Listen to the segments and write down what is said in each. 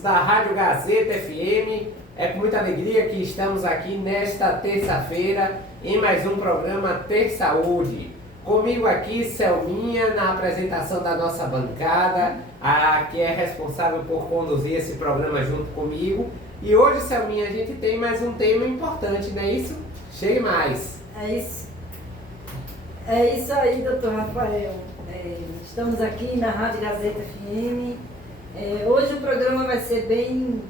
da Rádio Gazeta FM. É com muita alegria que estamos aqui nesta terça-feira em mais um programa Ter Saúde. Comigo aqui, Selminha, na apresentação da nossa bancada, a que é responsável por conduzir esse programa junto comigo. E hoje, Selminha, a gente tem mais um tema importante, não é isso? Chegue mais. É isso aí, doutor Rafael. Estamos aqui na Rádio Gazeta FM. Hoje o programa vai ser bem...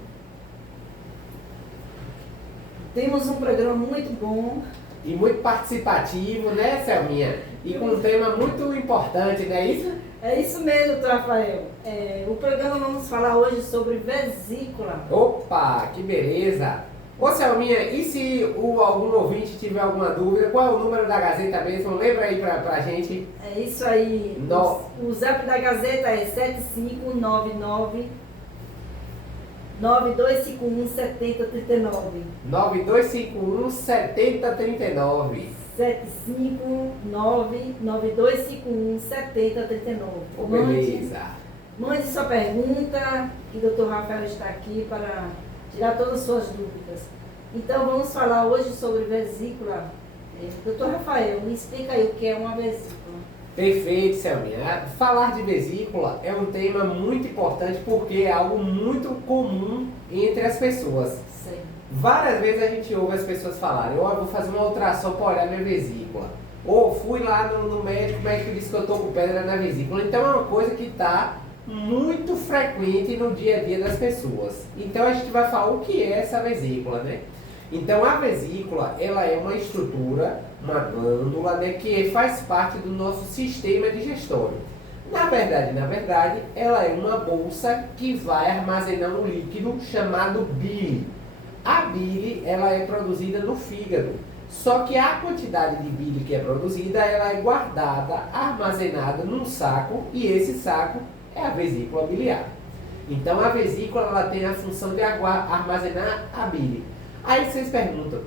Temos um programa muito bom. E muito participativo, né, Selminha? E com um tema muito importante, não é isso? É isso mesmo, doutor Rafael. O programa vamos falar hoje sobre vesícula. Opa, que beleza! Ô Selminha, e se algum ouvinte tiver alguma dúvida, qual é o número da Gazeta mesmo? Lembra aí pra gente. É isso aí. O zap da Gazeta é 7599 9251 7039. 9251 7039. 759 9251 7039. Beleza. Mande sua pergunta, que o doutor Rafael está aqui para tirar todas as suas dúvidas. Então vamos falar hoje sobre vesícula. Doutor Rafael, me explica aí o que é uma vesícula. Perfeito, Selminha. Falar de vesícula é um tema muito importante porque é algo muito comum entre as pessoas. Sim. Várias vezes a gente ouve as pessoas falarem: eu vou fazer uma ultrassom para olhar minha vesícula. Ou fui lá no médico, o médico disse que eu estou com pedra na vesícula. Então é uma coisa que está muito frequente no dia a dia das pessoas. Então a gente vai falar o que é essa vesícula, né? Então a vesícula, ela é uma estrutura, uma glândula, né, que faz parte do nosso sistema digestório. Na verdade, ela é uma bolsa que vai armazenar um líquido chamado bile. A bile, ela é produzida no fígado. Só que a quantidade de bile que é produzida, ela é guardada, armazenada num saco, e esse saco é a vesícula biliar. Então a vesícula, ela tem a função de armazenar a bile. Aí vocês perguntam: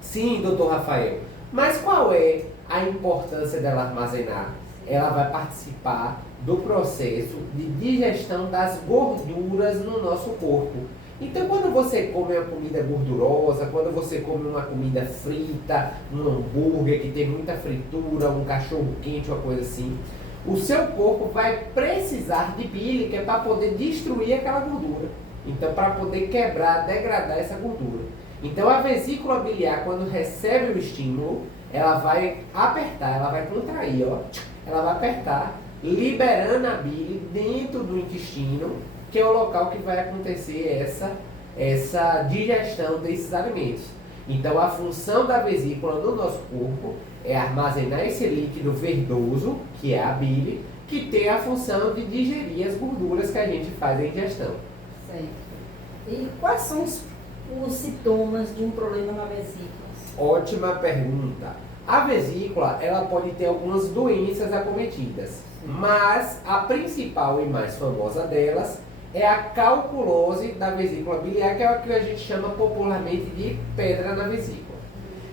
sim, doutor Rafael, mas qual é a importância dela armazenar? Ela vai participar do processo de digestão das gorduras no nosso corpo. Então, quando você come uma comida gordurosa, quando você come uma comida frita, um hambúrguer que tem muita fritura, um cachorro quente, uma coisa assim, o seu corpo vai precisar de bile, que é para poder destruir aquela gordura. Então, para poder quebrar, degradar essa gordura. Então, a vesícula biliar, quando recebe o estímulo, ela vai apertar, ela vai contrair, ó. Ela vai apertar, liberando a bile dentro do intestino, que é o local que vai acontecer essa digestão desses alimentos. Então, a função da vesícula no nosso corpo é armazenar esse líquido verdoso, que é a bile, que tem a função de digerir as gorduras que a gente faz a ingestão. Certo. E quais são os sintomas de um problema na vesícula? Ótima pergunta. A vesícula, ela pode ter algumas doenças acometidas, mas a principal e mais famosa delas é a calculose da vesícula biliar, que é o que a gente chama popularmente de pedra na vesícula.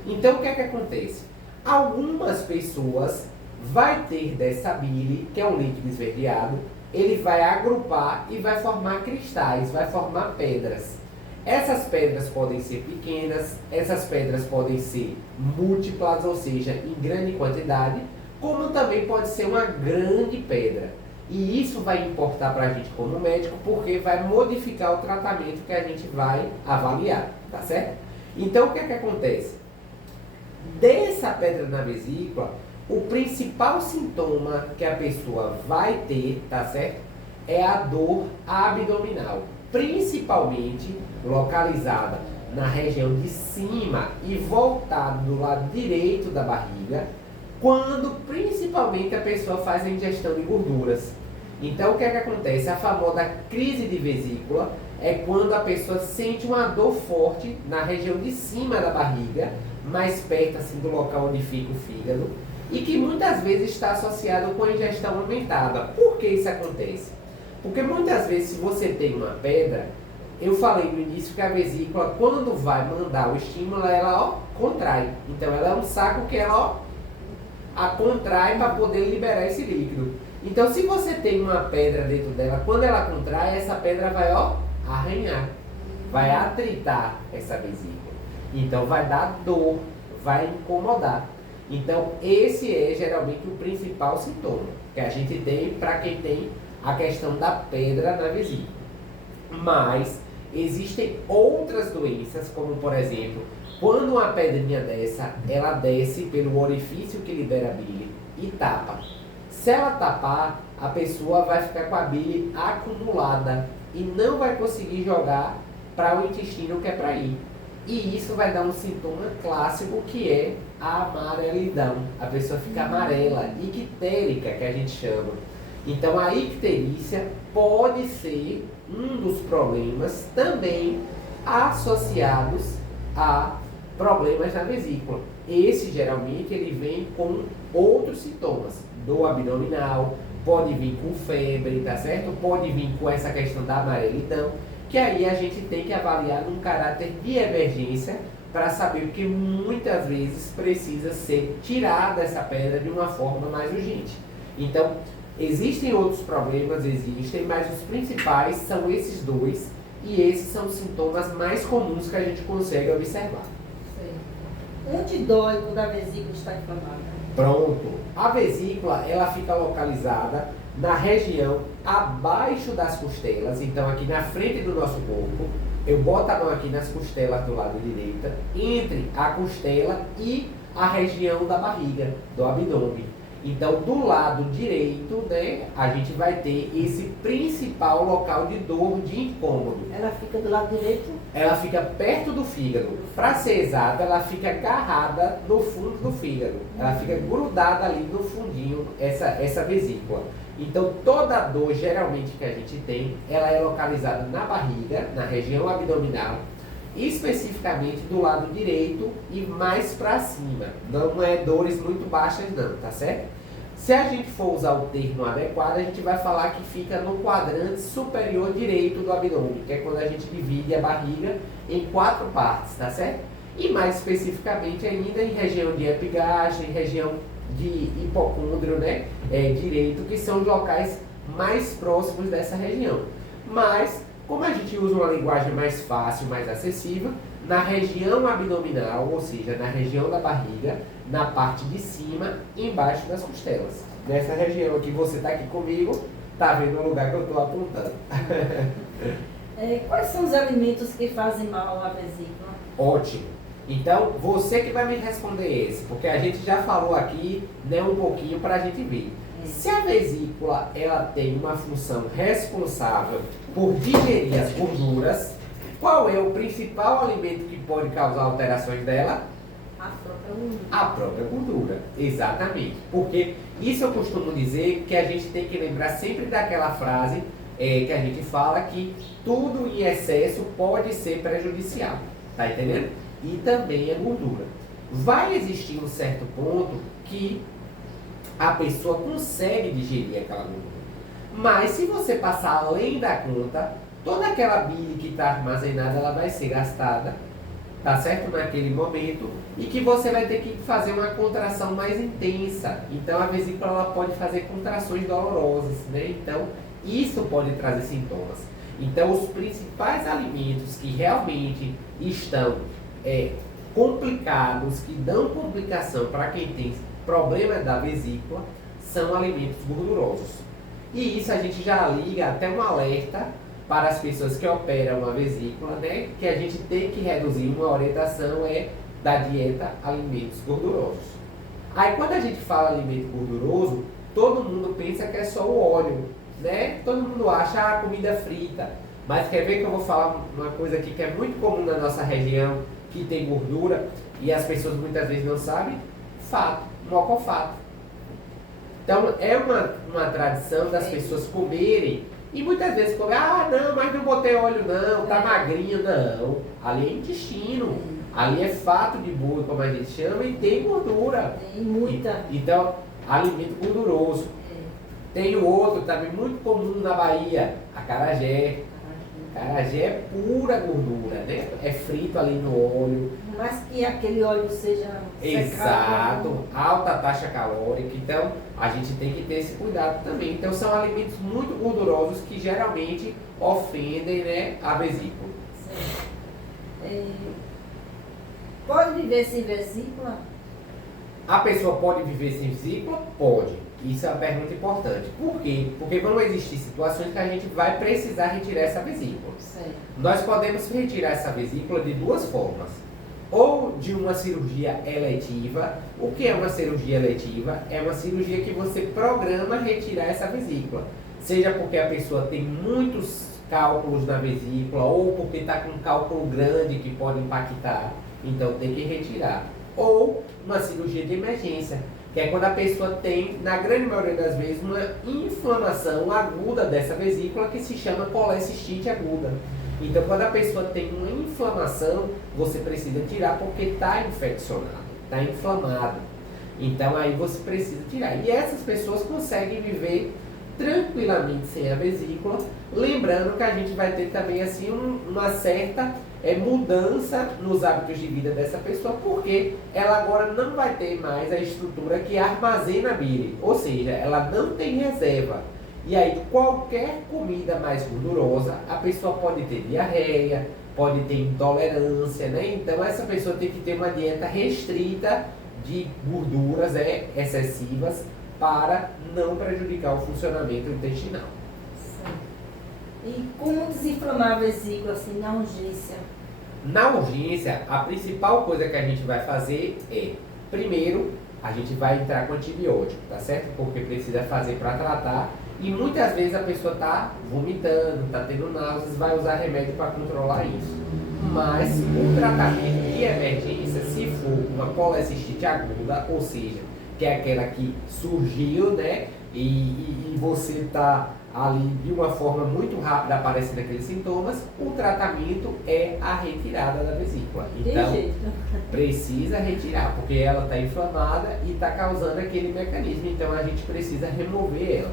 Então, o que é que acontece? Algumas pessoas vai ter dessa bile, que é um líquido esverdeado, ele vai agrupar e vai formar cristais, vai formar pedras. Essas pedras podem ser pequenas, essas pedras podem ser múltiplas, ou seja, em grande quantidade, como também pode ser uma grande pedra. E isso vai importar para a gente como médico, porque vai modificar o tratamento que a gente vai avaliar, tá certo? Então, o que é que acontece? Dessa pedra na vesícula, o principal sintoma que a pessoa vai ter, tá certo? É a dor abdominal, principalmente localizada na região de cima e voltada do lado direito da barriga, quando principalmente a pessoa faz a ingestão de gorduras. Então, o que é que acontece? A famosa crise de vesícula é quando a pessoa sente uma dor forte na região de cima da barriga, mais perto assim do local onde fica o fígado, e que muitas vezes está associado com a ingestão aumentada. Por que isso acontece? Porque muitas vezes, se você tem uma pedra, eu falei no início que a vesícula, quando vai mandar o estímulo, ela contrai. Então ela é um saco que ela a contrai para poder liberar esse líquido. Então, se você tem uma pedra dentro dela, quando ela contrai, essa pedra vai arranhar, vai atritar essa vesícula. Então vai dar dor, vai incomodar. Então esse é geralmente o principal sintoma que a gente tem para quem tem a questão da pedra na vesícula. Mas existem outras doenças, como por exemplo, quando uma pedrinha dessa, ela desce pelo orifício que libera a bile e tapa. Se ela tapar, a pessoa vai ficar com a bile acumulada e não vai conseguir jogar para o intestino que é para ir. E isso vai dar um sintoma clássico que é a amarelidão. A pessoa fica amarela, ictérica, que a gente chama. Então a icterícia pode ser um dos problemas também associados a problemas na vesícula. Esse geralmente ele vem com outros sintomas, dor abdominal, pode vir com febre, tá certo? Pode vir com essa questão da amarelidão, que aí a gente tem que avaliar num caráter de emergência para saber que muitas vezes precisa ser tirada essa pedra de uma forma mais urgente. Então, existem outros problemas, mas os principais são esses dois, e esses são os sintomas mais comuns que a gente consegue observar. Certo. Onde dói quando a vesícula está inflamada? Pronto. A vesícula, ela fica localizada na região abaixo das costelas, então aqui na frente do nosso corpo. Eu boto a mão aqui nas costelas do lado direito, entre a costela e a região da barriga, do abdômen. Então, do lado direito, né, a gente vai ter esse principal local de dor, de incômodo. Ela fica do lado direito? Ela fica perto do fígado. Para ser exata, ela fica agarrada no fundo do fígado. Ela fica grudada ali no fundinho, essa vesícula. Então, toda dor, geralmente, que a gente tem, ela é localizada na barriga, na região abdominal, especificamente do lado direito e mais para cima. Não é dores muito baixas não, tá certo? Se a gente for usar o termo adequado, a gente vai falar que fica no quadrante superior direito do abdômen, que é quando a gente divide a barriga em 4 partes, tá certo? E mais especificamente ainda em região de epigástrio, em região de hipocôndrio, né, direito, que são os locais mais próximos dessa região. Mas, como a gente usa uma linguagem mais fácil, mais acessível, na região abdominal, ou seja, na região da barriga, na parte de cima, embaixo das costelas. Nessa região aqui, você está aqui comigo, está vendo o lugar que eu estou apontando. Quais são os alimentos que fazem mal à vesícula? Ótimo. Então, você que vai me responder esse, porque a gente já falou aqui, né, um pouquinho para a gente ver. Se a vesícula ela tem uma função responsável por digerir as gorduras, qual é o principal alimento que pode causar alterações dela? A própria gordura. A própria gordura, exatamente. Porque isso eu costumo dizer que a gente tem que lembrar sempre daquela frase que a gente fala que tudo em excesso pode ser prejudicial, tá entendendo? E também a gordura. Vai existir um certo ponto que a pessoa consegue digerir aquela gordura. Mas se você passar além da conta, toda aquela bile que está armazenada, ela vai ser gastada, tá certo? Naquele momento, e que você vai ter que fazer uma contração mais intensa. Então a vesícula ela pode fazer contrações dolorosas, né? Então isso pode trazer sintomas. Então os principais alimentos que realmente estão complicados, que dão complicação para quem tem problema da vesícula, são alimentos gordurosos. E isso a gente já liga até um alerta para as pessoas que operam a vesícula, né? Que a gente tem que reduzir. Uma orientação da dieta alimentos gordurosos. Aí quando a gente fala alimento gorduroso, todo mundo pensa que é só o óleo, né? Todo mundo acha comida frita. Mas quer ver que eu vou falar uma coisa aqui que é muito comum na nossa região, que tem gordura, e as pessoas muitas vezes não sabem? Fato, mocofato. Então é uma tradição das pessoas comerem, e muitas vezes comem, não, mas não botei óleo não, tá magrinho, não. Ali é intestino, ali é fato de boi, como a gente chama, e tem gordura. Tem muita. Então, alimento gorduroso. Tem o outro também muito comum na Bahia, acarajé. Acarajé é pura gordura, né? É frito ali no óleo. Mas que aquele óleo seja Exato, secado. alta taxa calórica, então a gente tem que ter esse cuidado também. Então são alimentos muito gordurosos que geralmente ofendem, né, a vesícula. Certo. Pode viver sem vesícula? A pessoa pode viver sem vesícula? Pode. Isso é uma pergunta importante. Por quê? Porque vão existir situações que a gente vai precisar retirar essa vesícula. Certo. Nós podemos retirar essa vesícula de duas formas. Ou de uma cirurgia eletiva. O que é uma cirurgia eletiva? É uma cirurgia que você programa retirar essa vesícula. Seja porque a pessoa tem muitos cálculos na vesícula, ou porque está com um cálculo grande que pode impactar, então tem que retirar. Ou uma cirurgia de emergência, que é quando a pessoa tem, na grande maioria das vezes, uma inflamação aguda dessa vesícula que se chama colecistite aguda. Então, quando a pessoa tem uma inflamação, você precisa tirar porque está infeccionado, está inflamado. Então, aí você precisa tirar. E essas pessoas conseguem viver tranquilamente sem a vesícula, lembrando que a gente vai ter também assim uma certa mudança nos hábitos de vida dessa pessoa, porque ela agora não vai ter mais a estrutura que armazena a bile, ou seja, ela não tem reserva. E aí qualquer comida mais gordurosa, a pessoa pode ter diarreia, pode ter intolerância, né? Então essa pessoa tem que ter uma dieta restrita de gorduras excessivas para não prejudicar o funcionamento intestinal. Certo. E como desinflamar a vesícula assim na urgência? Na urgência, a principal coisa que a gente vai fazer é, primeiro, a gente vai entrar com antibiótico, tá certo? Porque precisa fazer para tratar e muitas vezes a pessoa está vomitando, está tendo náuseas, vai usar remédio para controlar isso. Mas o tratamento de emergência, se for uma colecistite aguda, ou seja, que é aquela que surgiu, né? E você está ali de uma forma muito rápida aparecendo aqueles sintomas, o tratamento é a retirada da vesícula. Então, precisa retirar, porque ela está inflamada e está causando aquele mecanismo, então a gente precisa remover ela.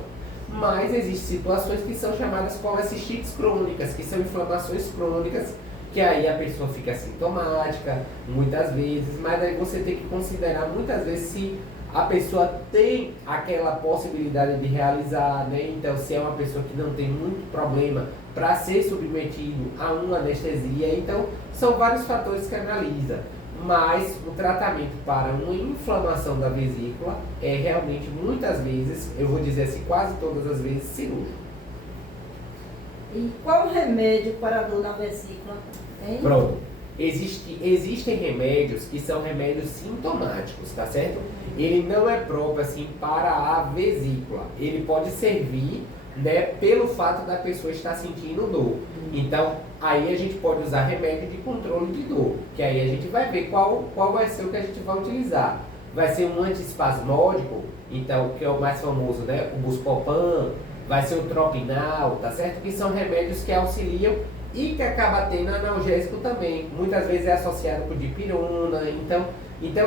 Mas existem situações que são chamadas colecistites crônicas, que são inflamações crônicas, que aí a pessoa fica sintomática, muitas vezes, mas aí você tem que considerar muitas vezes se a pessoa tem aquela possibilidade de realizar, né? Então, se é uma pessoa que não tem muito problema para ser submetido a uma anestesia, então são vários fatores que analisa. Mas o tratamento para uma inflamação da vesícula é realmente muitas vezes, eu vou dizer assim, quase todas as vezes, cirúrgico. E qual o remédio para a dor na vesícula? Hein? Pronto. Existem remédios que são remédios sintomáticos, tá certo? Ele não é próprio assim para a vesícula. Ele pode servir, né, pelo fato da pessoa estar sentindo dor. Então, aí a gente pode usar remédio de controle de dor, que aí a gente vai ver qual vai ser o que a gente vai utilizar. Vai ser um antiespasmódico, então, que é o mais famoso, né, o Buscopan, vai ser o Tropinal, tá certo? Que são remédios que auxiliam e que acaba tendo analgésico também. Muitas vezes é associado com dipirona, então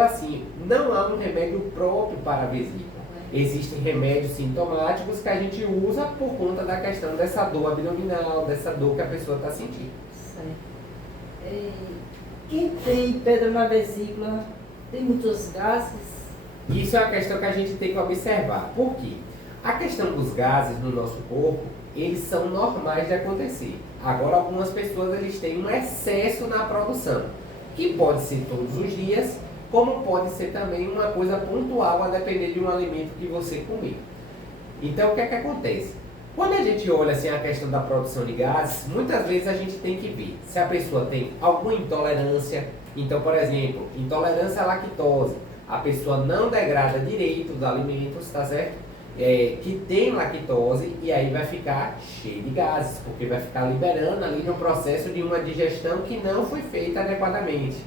assim, não há um remédio próprio para a vesícula. Existem remédios sintomáticos que a gente usa por conta da questão dessa dor abdominal, dessa dor que a pessoa está sentindo. Certo. Quem tem pedra na vesícula tem muitos gases? Isso é uma questão que a gente tem que observar. Por quê? A questão dos gases no nosso corpo, eles são normais de acontecer. Agora, algumas pessoas eles têm um excesso na produção, que pode ser todos os dias, como pode ser também uma coisa pontual, a depender de um alimento que você comer. Então, o que é que acontece? Quando a gente olha assim, a questão da produção de gases, muitas vezes a gente tem que ver se a pessoa tem alguma intolerância. Então, por exemplo, intolerância à lactose. A pessoa não degrada direito os alimentos, tá certo? Que tem lactose e aí vai ficar cheio de gases, porque vai ficar liberando ali no processo de uma digestão que não foi feita adequadamente.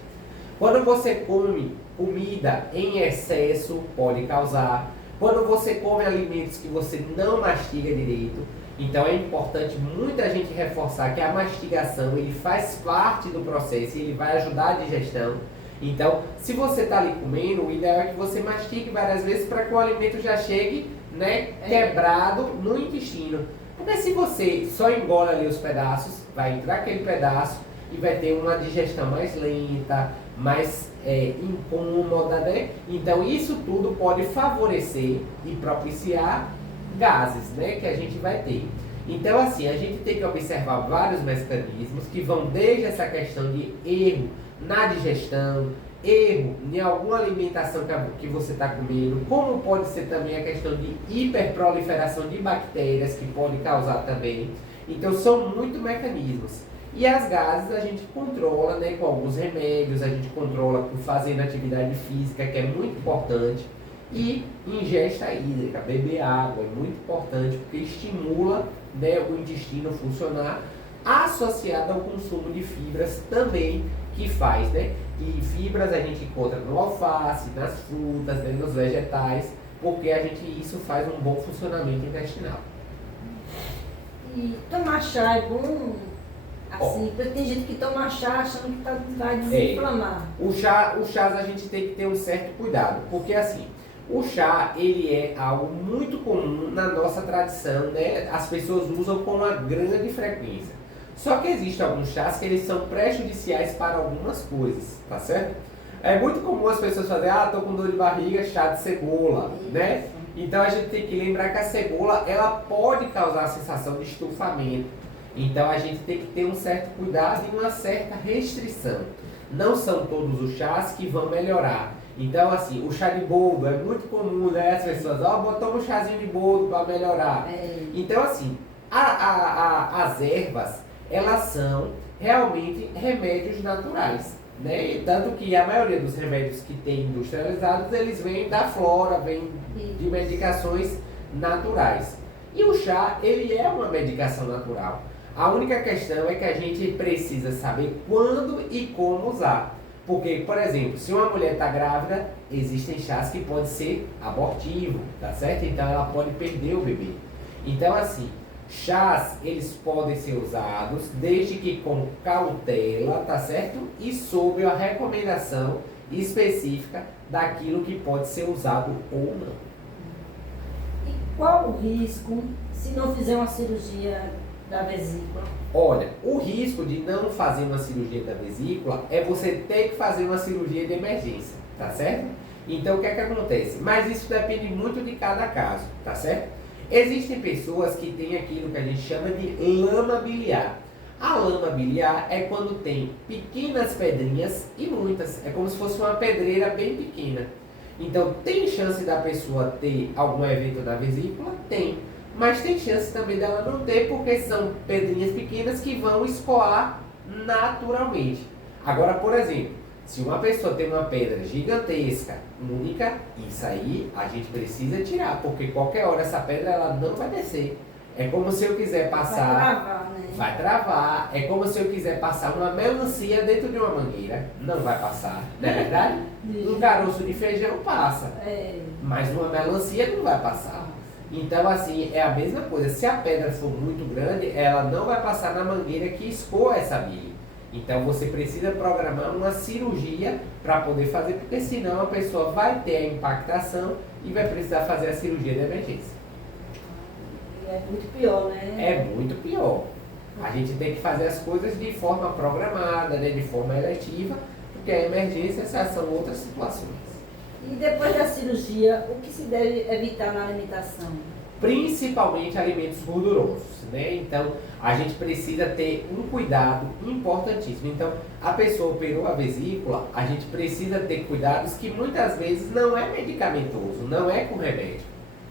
Quando você come comida em excesso, pode causar. Quando você come alimentos que você não mastiga direito, então é importante muita gente reforçar que a mastigação ele faz parte do processo e ele vai ajudar a digestão. Então, se você está ali comendo, o ideal é que você mastigue várias vezes para que o alimento já chegue, né, quebrado no intestino. Porque se você só engole ali os pedaços, vai entrar aquele pedaço e vai ter uma digestão mais lenta, mais incômoda, né? Então isso tudo pode favorecer e propiciar gases, né? Que a gente vai ter. Então assim, a gente tem que observar vários mecanismos que vão desde essa questão de erro na digestão, erro em alguma alimentação que você está comendo, como pode ser também a questão de hiperproliferação de bactérias que pode causar também. Então são muitos mecanismos. E as gases a gente controla, né, com alguns remédios, a gente controla fazendo atividade física, que é muito importante, e ingesta hídrica, beber água é muito importante, porque estimula, né, o intestino funcionar, associado ao consumo de fibras também, que faz, né? E fibras a gente encontra no alface, nas frutas, né, nos vegetais, porque isso faz um bom funcionamento intestinal. E tomar chá é bom? Assim, porque tem gente que toma chá achando que vai desinflamar. Os chás a gente tem que ter um certo cuidado, porque assim, o chá ele é algo muito comum na nossa tradição, né? As pessoas usam com uma grande frequência. Só que existem alguns chás que eles são prejudiciais para algumas coisas, tá certo? É muito comum as pessoas fazerem, tô com dor de barriga, chá de cebola, né? Então a gente tem que lembrar que a cebola, ela pode causar a sensação de estufamento. Então a gente tem que ter um certo cuidado e uma certa restrição. Não são todos os chás que vão melhorar. Então assim, o chá de boldo é muito comum, né? As pessoas, botou um chazinho de boldo para melhorar. Então assim, as ervas, elas são realmente remédios naturais, né? E tanto que a maioria dos remédios que tem industrializados, eles vêm da flora, vêm de medicações naturais. E o chá, ele é uma medicação natural. A única questão é que a gente precisa saber quando e como usar. Porque, por exemplo, se uma mulher está grávida, existem chás que podem ser abortivos, tá certo? Então ela pode perder o bebê. Então assim, chás, eles podem ser usados desde que com cautela, tá certo? E sob a recomendação específica daquilo que pode ser usado ou não. E qual o risco se não fizer uma cirurgia da vesícula? Olha, o risco de não fazer uma cirurgia da vesícula é você ter que fazer uma cirurgia de emergência, tá certo? Então o que é que acontece? Mas isso depende muito de cada caso, tá certo? Existem pessoas que têm aquilo que a gente chama de lama biliar. A lama biliar é quando tem pequenas pedrinhas e muitas. É como se fosse uma pedreira bem pequena. Então, tem chance da pessoa ter algum evento na vesícula? Tem. Mas tem chance também dela não ter, porque são pedrinhas pequenas que vão escoar naturalmente. Agora, por exemplo, se uma pessoa tem uma pedra gigantesca, única, isso aí a gente precisa tirar, porque qualquer hora essa pedra ela não vai descer. É como se eu quiser passar... Vai travar, né? Vai travar. É como se eu quiser passar uma melancia dentro de uma mangueira. Não vai passar, não é verdade? Um caroço de feijão passa, mas uma melancia não vai passar. Então assim, é a mesma coisa. Se a pedra for muito grande, ela não vai passar na mangueira que escoa essa bile. Então você precisa programar uma cirurgia para poder fazer, porque senão a pessoa vai ter a impactação e vai precisar fazer a cirurgia de emergência. É muito pior, né? É muito pior. A gente tem que fazer as coisas de forma programada, né, de forma eletiva, porque a emergência são outras situações. E depois da cirurgia, o que se deve evitar na alimentação? Principalmente alimentos gordurosos, né? Então, a gente precisa ter um cuidado importantíssimo. Então, a pessoa operou a vesícula, a gente precisa ter cuidados que muitas vezes não é medicamentoso, não é com remédio,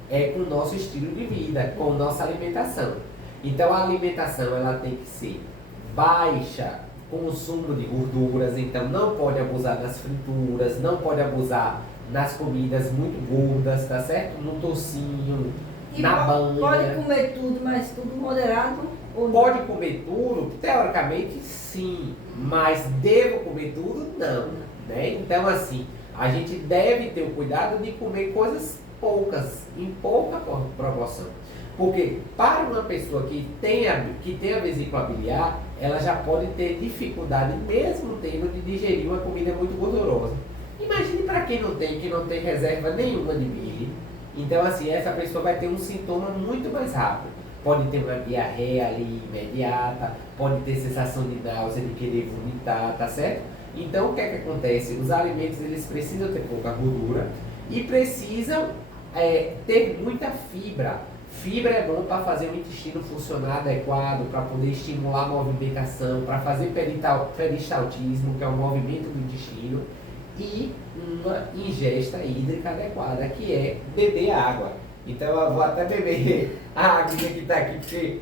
é com o nosso estilo de vida, com nossa alimentação. Então, a alimentação ela tem que ser baixa, consumo de gorduras, então não pode abusar das frituras, não pode abusar nas comidas muito gordas, tá certo? No tocinho, e na banha. Pode comer tudo, mas tudo moderado? Ou pode comer tudo? Teoricamente sim, mas devo comer tudo? Não, né? Então assim, a gente deve ter o cuidado de comer coisas poucas, em pouca proporção. Porque para uma pessoa que tem a vesícula biliar, ela já pode ter dificuldade, mesmo tendo, de digerir uma comida muito gordurosa. Imagine para quem não tem, que não tem reserva nenhuma de bile. Então assim, essa pessoa vai ter um sintoma muito mais rápido. pode ter uma diarreia ali imediata, pode ter sensação de náusea, de querer vomitar, tá certo? Então o que é que acontece? Os alimentos eles precisam ter pouca gordura e precisam ter muita fibra. Fibra é bom para fazer o intestino funcionar adequado, para poder estimular a movimentação, para fazer peristaltismo, que é o movimento do intestino, e uma ingesta hídrica adequada, que é beber água. Então eu vou até beber a água que está aqui, porque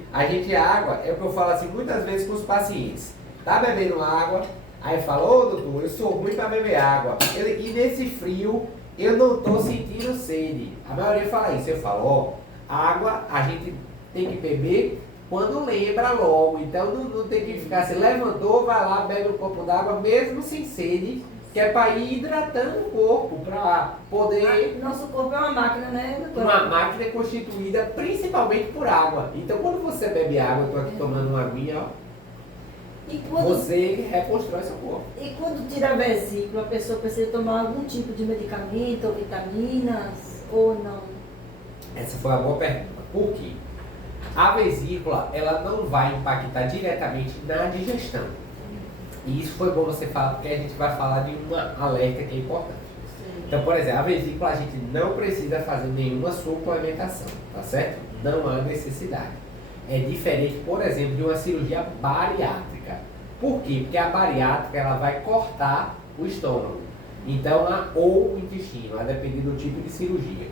água é o que eu falo assim muitas vezes com os pacientes. Tá bebendo água, aí fala, ô doutor, eu sou ruim para beber água. E nesse frio eu não estou sentindo sede. A maioria fala isso, eu falo, ó, água a gente tem que beber quando lembra logo. Então não tem que ficar assim, levantou, vai lá, bebe um copo d'água, mesmo sem sede, que é para ir hidratando o corpo, para poder... Nosso corpo é uma máquina, né, doutor? Uma máquina constituída principalmente por água. Então quando você bebe água, eu estou aqui tomando uma aguinha, ó, você reconstrói seu corpo. E quando tira a vesícula, a pessoa precisa tomar algum tipo de medicamento ou vitaminas, ou não? Essa foi uma boa pergunta. Por quê? A vesícula, ela não vai impactar diretamente na digestão. E isso foi bom você falar, porque a gente vai falar de uma alerta que é importante. Sim. Então, por exemplo, a vesícula a gente não precisa fazer nenhuma suplementação, tá certo? Não há necessidade. É diferente, por exemplo, de uma cirurgia bariátrica. Por quê? Porque a bariátrica ela vai cortar o estômago. Então, ou o intestino, a depender do tipo de cirurgia.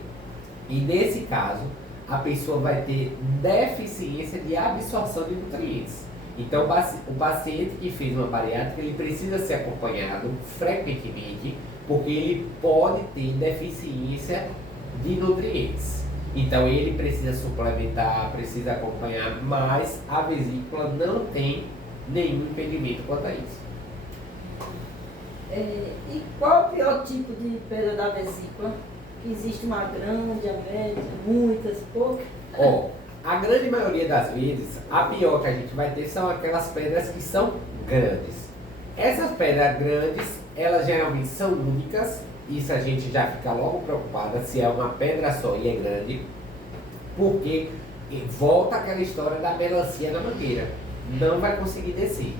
E nesse caso, a pessoa vai ter deficiência de absorção de nutrientes. Então, o paciente que fez uma bariátrica, ele precisa ser acompanhado frequentemente, porque ele pode ter deficiência de nutrientes. Então, ele precisa suplementar, precisa acompanhar, mas a vesícula não tem nenhum impedimento quanto a isso. E qual o pior tipo de pedra da vesícula? Existe uma grande, a média, muitas, poucas? Ó, a grande maioria das vezes, a pior que a gente vai ter são aquelas pedras que são grandes. Essas pedras grandes, elas geralmente são únicas. Isso a gente já fica logo preocupada se é uma pedra só e é grande, porque volta aquela história da melancia na mangueira, não vai conseguir descer.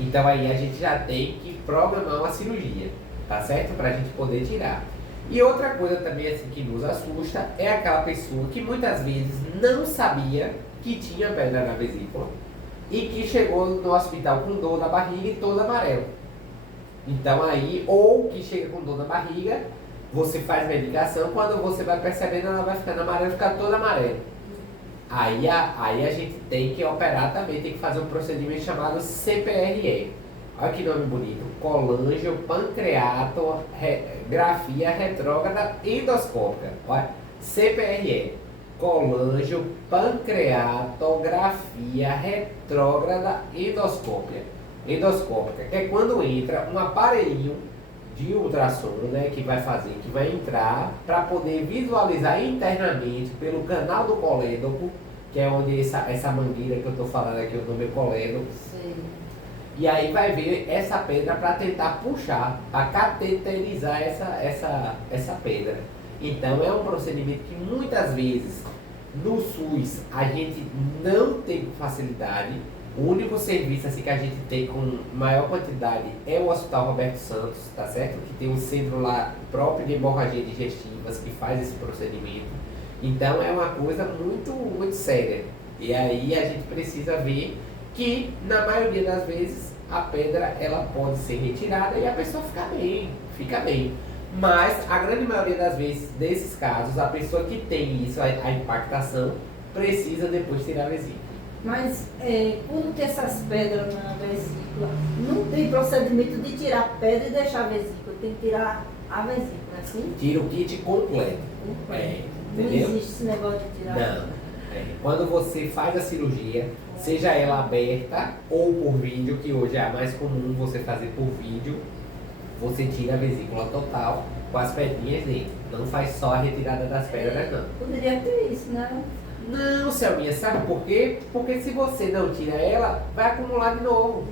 Então aí a gente já tem que programar uma cirurgia, tá certo? Para a gente poder tirar. E outra coisa também assim que nos assusta é aquela pessoa que muitas vezes não sabia que tinha pedra na vesícula e que chegou no hospital com dor na barriga e todo amarelo. Então aí, ou que chega com dor na barriga, você faz medicação, quando você vai percebendo ela vai ficando amarela, ficar toda amarela. Aí a gente tem que operar também, tem que fazer um procedimento chamado CPRE. Olha que nome bonito, colangiopancreatografia retrógrada endoscópica. Olha, CPRE, colangiopancreatografia retrógrada endoscópica, que é quando entra um aparelhinho de ultrassom, né, que vai entrar para poder visualizar internamente pelo canal do colédoco, que é onde essa mangueira que eu estou falando aqui, o nome é colédoco. Sim. E aí vai ver essa pedra para tentar puxar, para cateterizar essa pedra. Então é um procedimento que muitas vezes no SUS a gente não tem facilidade. O único serviço assim, que a gente tem com maior quantidade é o Hospital Roberto Santos, tá certo? Que tem um centro lá próprio de hemorragia digestivas que faz esse procedimento. Então é uma coisa muito, muito séria. E aí a gente precisa ver que na maioria das vezes a pedra ela pode ser retirada e a pessoa fica bem. Mas a grande maioria das vezes, desses casos, a pessoa que tem isso, a impactação, precisa depois tirar a vesícula. Mas quando tem essas pedras na vesícula, não tem procedimento de tirar a pedra e deixar a vesícula, tem que tirar a vesícula, assim? Tira o kit completo. Não Entendeu? existe esse negócio de tirar. Não. Quando você faz a cirurgia, seja ela aberta ou por vídeo, que hoje é a mais comum você fazer por vídeo, você tira a vesícula total com as pedrinhas dentro. Não faz só a retirada das pedras, não. Poderia ter isso, né? Não, Selminha, sabe por quê? Porque se você não tira ela, vai acumular de novo.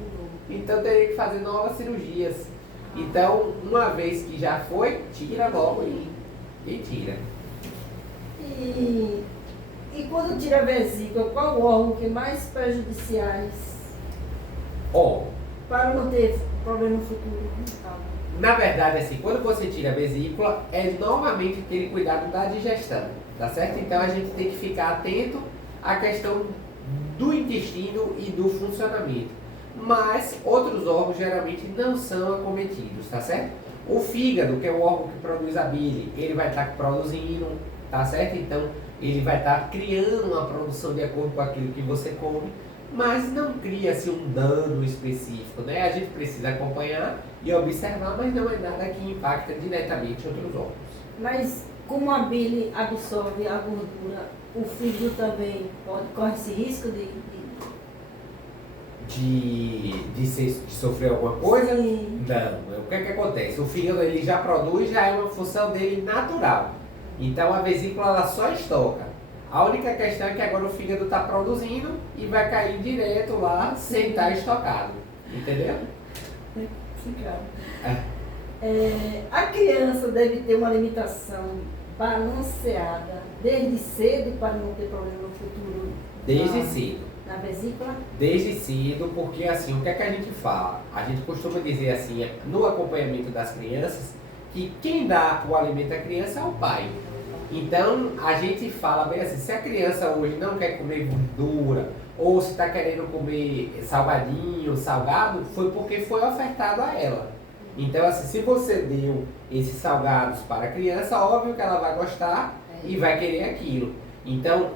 Então teria que fazer novas cirurgias. Então, uma vez que já foi, tira logo e tira. E E quando tira a vesícula, qual o órgão que é mais prejudiciais Ó, para não ter problema no futuro? na verdade, assim, quando você tira a vesícula, é novamente aquele cuidado da digestão, tá certo? Então a gente tem que ficar atento à questão do intestino e do funcionamento. Mas outros órgãos geralmente não são acometidos, tá certo? O fígado, que é o órgão que produz a bile, ele vai estar produzindo, tá certo? Então ele vai estar criando uma produção de acordo com aquilo que você come, mas não cria-se um dano específico, né? A gente precisa acompanhar e observar, mas não é nada que impacta diretamente outros órgãos. Mas como a bile absorve a gordura, o fígado também corre esse risco De sofrer alguma coisa? Sim. Não. O que é que acontece? O fígado ele já produz, já é uma função dele natural. Então a vesícula ela só estoca. A única questão é que agora o fígado está produzindo e vai cair direto lá sem estar estocado. Entendeu? Sim, claro. A criança deve ter uma alimentação balanceada desde cedo para não ter problema no futuro? Desde cedo. Na vesícula? Desde cedo, porque assim, o que é que a gente fala? A gente costuma dizer assim, no acompanhamento das crianças, que quem dá o alimento à criança é o pai. Então, a gente fala bem assim, se a criança hoje não quer comer gordura, ou se está querendo comer salgadinho, salgado, foi porque foi ofertado a ela. Então, assim, se você deu esses salgados para a criança, óbvio que ela vai gostar e vai querer aquilo. Então,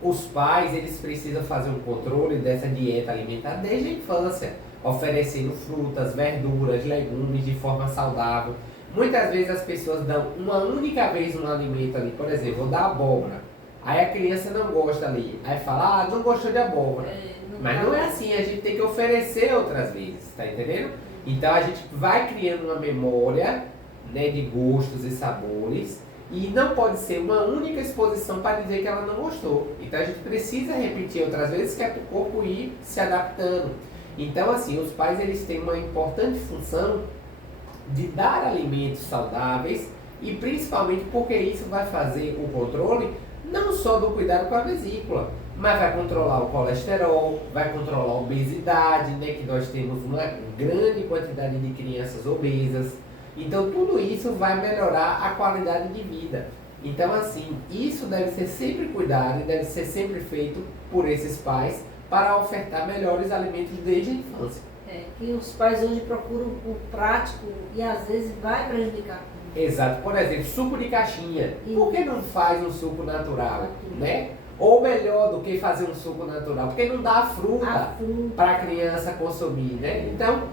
os pais, eles precisam fazer um controle dessa dieta alimentar desde a infância, oferecendo frutas, verduras, legumes de forma saudável. Muitas vezes as pessoas dão uma única vez um alimento ali, por exemplo, vou dar abóbora. Aí a criança não gosta ali, aí fala, não gostou de abóbora. Mas não é assim, a gente tem que oferecer outras vezes, tá entendendo? Então a gente vai criando uma memória, né, de gostos e sabores, e não pode ser uma única exposição para dizer que ela não gostou. Então a gente precisa repetir outras vezes que é para o corpo ir se adaptando. Então assim, os pais eles têm uma importante função de dar alimentos saudáveis e principalmente porque isso vai fazer o controle não só do cuidado com a vesícula, mas vai controlar o colesterol, vai controlar a obesidade, né, que nós temos uma grande quantidade de crianças obesas. Então tudo isso vai melhorar a qualidade de vida. Então assim, isso deve ser sempre cuidado e deve ser sempre feito por esses pais para ofertar melhores alimentos desde a infância. Que os pais hoje procuram o prático e às vezes vai prejudicar. Exato. Por exemplo, suco de caixinha. Por que não faz um suco natural? Né? Ou melhor do que fazer um suco natural, porque não dá a fruta para a criança consumir, né? Então,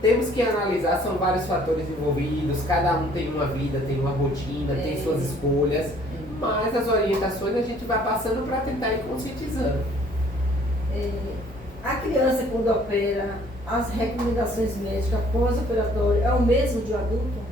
temos que analisar, são vários fatores envolvidos, cada um tem uma vida, tem uma rotina, tem suas escolhas, mas as orientações a gente vai passando para tentar ir conscientizando. A criança, quando opera, as recomendações médicas pós-operatório é o mesmo de um adulto?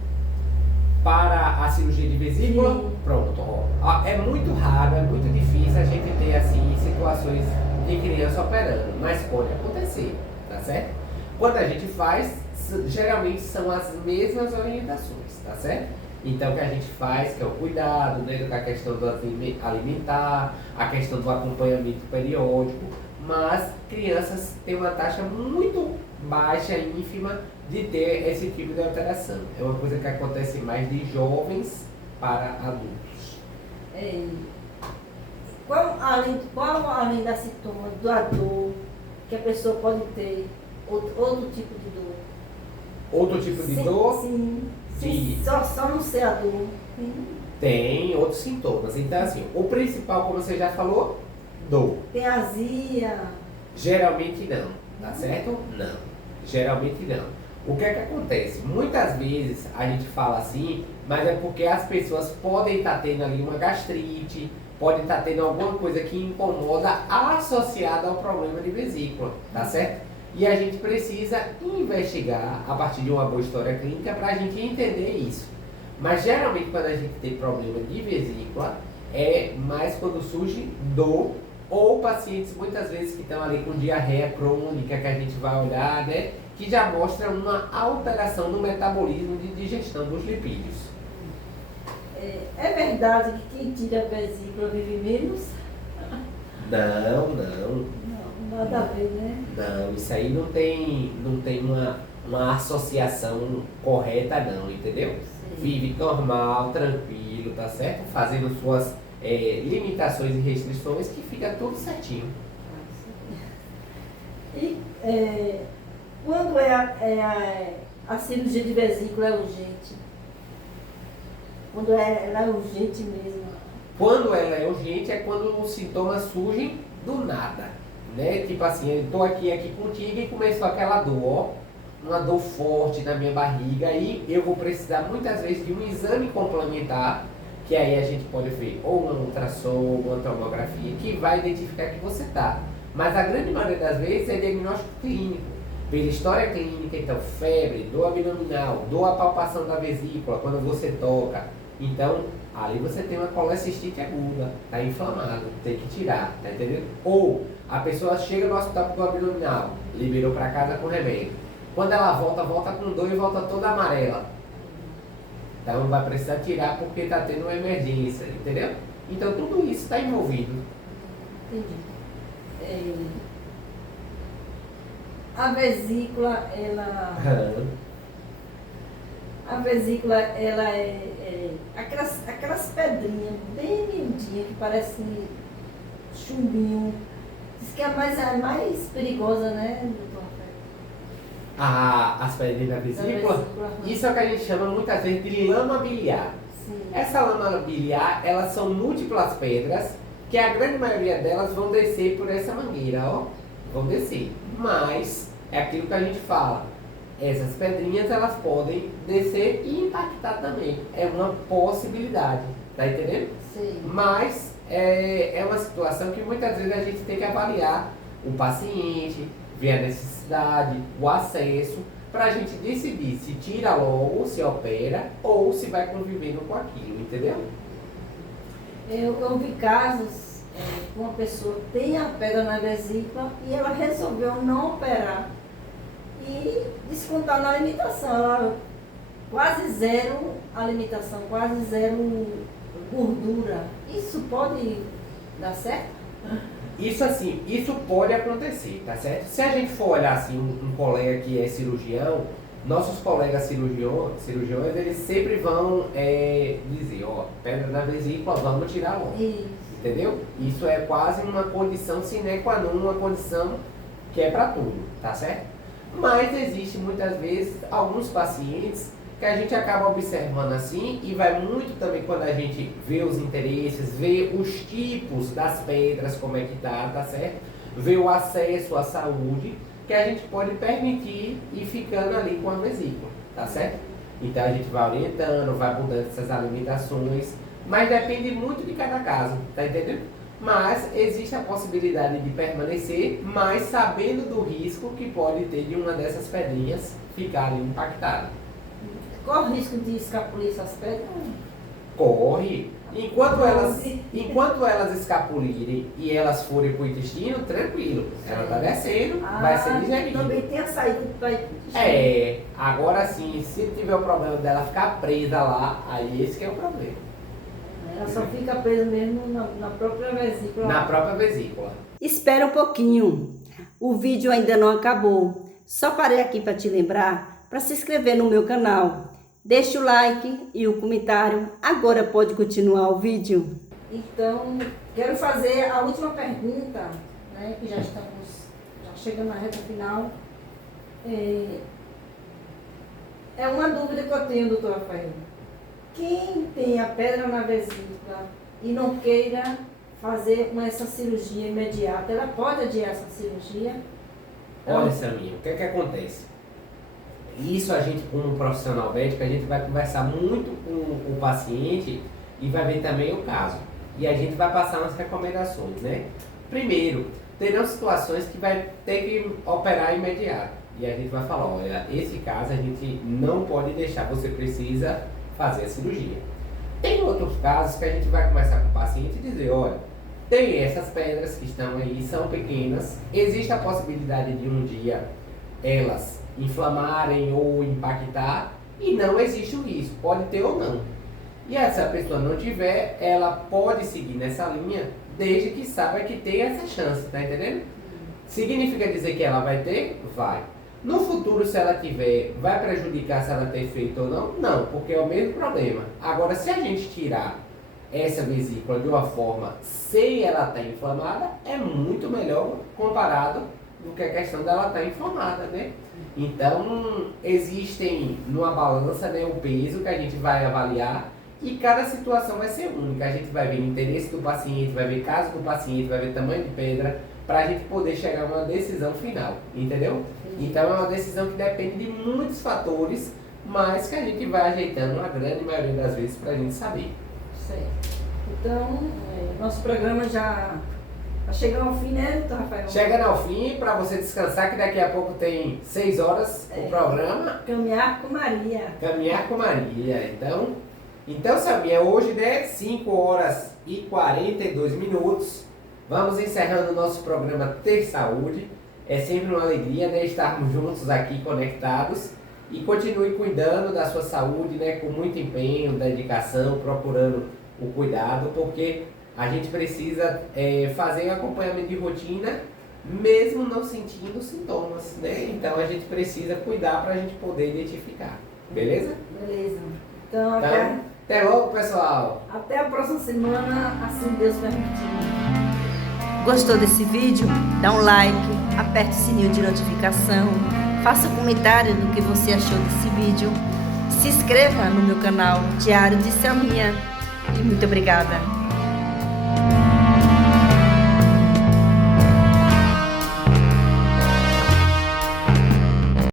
Para a cirurgia de vesícula, Sim. Pronto. Ó. É muito raro, é muito difícil a gente ter assim situações de criança operando, mas pode acontecer, tá certo? Quando a gente faz, geralmente são as mesmas orientações, tá certo? Então o que a gente faz, que é o cuidado, né, com a questão do alimentar, a questão do acompanhamento periódico, mas crianças têm uma taxa muito baixa, ínfima, de ter esse tipo de alteração. É uma coisa que acontece mais de jovens para adultos. Qual além da sintoma, da dor, que a pessoa pode ter outro tipo de dor? Outro tipo de dor? Sim. Só não ser a dor. Tem outros sintomas. Então, assim, o principal, como você já falou, dor. Tem azia? Geralmente não, tá certo? Não. Geralmente não. O que é que acontece? Muitas vezes a gente fala assim, mas é porque as pessoas podem estar tendo ali uma gastrite, podem estar tendo alguma coisa que incomoda associada ao problema de vesícula, tá certo? E a gente precisa investigar a partir de uma boa história clínica para a gente entender isso. Mas geralmente quando a gente tem problema de vesícula, é mais quando surge dor ou pacientes muitas vezes que estão ali com diarreia crônica, que a gente vai olhar, né? Que já mostra uma alteração no metabolismo de digestão dos lipídios. É verdade que quem tira a vesícula vive menos? Não, Não, nada a ver, né? não, isso aí não tem uma associação correta não, entendeu? Sim. Vive normal, tranquilo, tá certo? Fazendo suas limitações e restrições que fica tudo certinho. E quando a cirurgia de vesícula é urgente? Quando ela é urgente mesmo? Quando ela é urgente é quando os sintomas surgem do nada, né? Tipo assim, eu tô aqui contigo e começou aquela dor, ó, uma dor forte na minha barriga e eu vou precisar muitas vezes de um exame complementar, que aí a gente pode ver ou uma ultrassom, ou uma tomografia, que vai identificar que você tá. Mas a grande maioria das vezes é diagnóstico clínico, pela história clínica, então febre, dor abdominal, dor à palpação da vesícula, quando você toca. Então, ali você tem uma colecistite aguda, tá inflamado, tem que tirar, tá entendendo? Ou a pessoa chega no hospital com dor abdominal, liberou para casa com remédio. Quando ela volta com dor e volta toda amarela. Então vai precisar tirar porque está tendo uma emergência, entendeu? Então tudo isso está envolvido. Entendi. A vesícula, ela é aquelas pedrinhas bem miudinhas que parecem chumbinho. Diz que é a mais perigosa, né, doutor? As pedrinhas da vesícula, isso é o que a gente chama muitas vezes de lama biliar. Sim. Essa lama biliar, elas são múltiplas pedras, que a grande maioria delas vão descer por essa mangueira, ó. Vão descer. Mas, é aquilo que a gente fala, essas pedrinhas elas podem descer e impactar também. É uma possibilidade, tá entendendo? Sim. Mas, é uma situação que muitas vezes a gente tem que avaliar o paciente, ver a necessidade, o acesso, para a gente decidir se tira logo, se opera ou se vai convivendo com aquilo, entendeu? Eu vi casos que uma pessoa tem a pedra na vesícula e ela resolveu não operar e descontar na alimentação. Ela, quase zero alimentação, quase zero gordura. Isso pode dar certo? Isso assim, isso pode acontecer, tá certo? Se a gente for olhar assim, um colega que é cirurgião, nossos colegas cirurgiões, eles sempre vão dizer, ó, pedra na vesícula, vamos tirar logo. Isso. Entendeu? Isso é quase uma condição sine qua non, uma condição que é para tudo, tá certo? Mas existe muitas vezes alguns pacientes que a gente acaba observando assim e vai muito também quando a gente vê os interesses, vê os tipos das pedras, como é que tá certo? Vê o acesso à saúde, que a gente pode permitir ir ficando ali com a vesícula, tá certo? Então a gente vai orientando, vai mudando essas alimentações, mas depende muito de cada caso, tá entendendo? Mas existe a possibilidade de permanecer, mas sabendo do risco que pode ter de uma dessas pedrinhas ficar ali impactada. Corre o risco de escapulir essas pedras? Corre. Enquanto elas escapulirem e elas forem para o intestino, tranquilo. Ela está descendo, vai ser digerida. Também tem a saída para o intestino. Agora sim, se tiver o problema dela ficar presa lá, aí esse que é o problema. Ela só fica presa mesmo na própria vesícula. Na própria vesícula. Espera um pouquinho. O vídeo ainda não acabou. Só parei aqui para te lembrar para se inscrever no meu canal. Deixe o like e o comentário. Agora pode continuar o vídeo. Então, quero fazer a última pergunta, né, que já chegando na reta final. É uma dúvida que eu tenho, doutor Rafael. Quem tem a pedra na vesícula e não queira fazer essa cirurgia imediata, ela pode adiar essa cirurgia? Olha, Saminha, o que é que acontece? Isso a gente, como profissional médico, a gente vai conversar muito com o paciente e vai ver também o caso. E a gente vai passar umas recomendações, né? Primeiro, terão situações que vai ter que operar imediato. E a gente vai falar, olha, esse caso a gente não pode deixar, você precisa fazer a cirurgia. Tem outros casos que a gente vai conversar com o paciente e dizer, olha, tem essas pedras que estão aí, são pequenas, existe a possibilidade de um dia elas inflamarem ou impactar e não existe o risco, pode ter ou não. E se a pessoa não tiver, ela pode seguir nessa linha, desde que saiba que tem essa chance, tá entendendo? Significa dizer que ela vai ter? Vai. No futuro, se ela tiver, vai prejudicar se ela ter feito ou não? Não, porque é o mesmo problema. Agora, se a gente tirar essa vesícula de uma forma sem ela estar inflamada, é muito melhor comparado do que a questão dela estar inflamada, né? Então, existem numa balança, né, o peso que a gente vai avaliar e cada situação vai ser única. A gente vai ver o interesse do paciente, vai ver caso do paciente, vai ver tamanho de pedra, para a gente poder chegar a uma decisão final, entendeu? Então, é uma decisão que depende de muitos fatores, mas que a gente vai ajeitando a grande maioria das vezes para a gente saber. Certo. Então, nosso programa já está chegando ao fim, né, doutor Rafael? Chegando ao fim, para você descansar, que daqui a pouco tem 6 horas o programa. Caminhar com Maria. Caminhar com Maria. Então Saminha, hoje, né, 5 horas e 42 minutos. Vamos encerrando o nosso programa Ter Saúde. É sempre uma alegria, né, estarmos juntos aqui, conectados. E continue cuidando da sua saúde, né, com muito empenho, dedicação, procurando o cuidado, porque a gente precisa fazer acompanhamento de rotina, mesmo não sentindo sintomas, né? Então a gente precisa cuidar para a gente poder identificar, beleza? Beleza. Então até logo, pessoal! Até a próxima semana, assim Deus permitir. Gostou desse vídeo? Dá um like, aperte o sininho de notificação, faça um comentário do que você achou desse vídeo. Se inscreva no meu canal Diário de Selminha. E muito obrigada!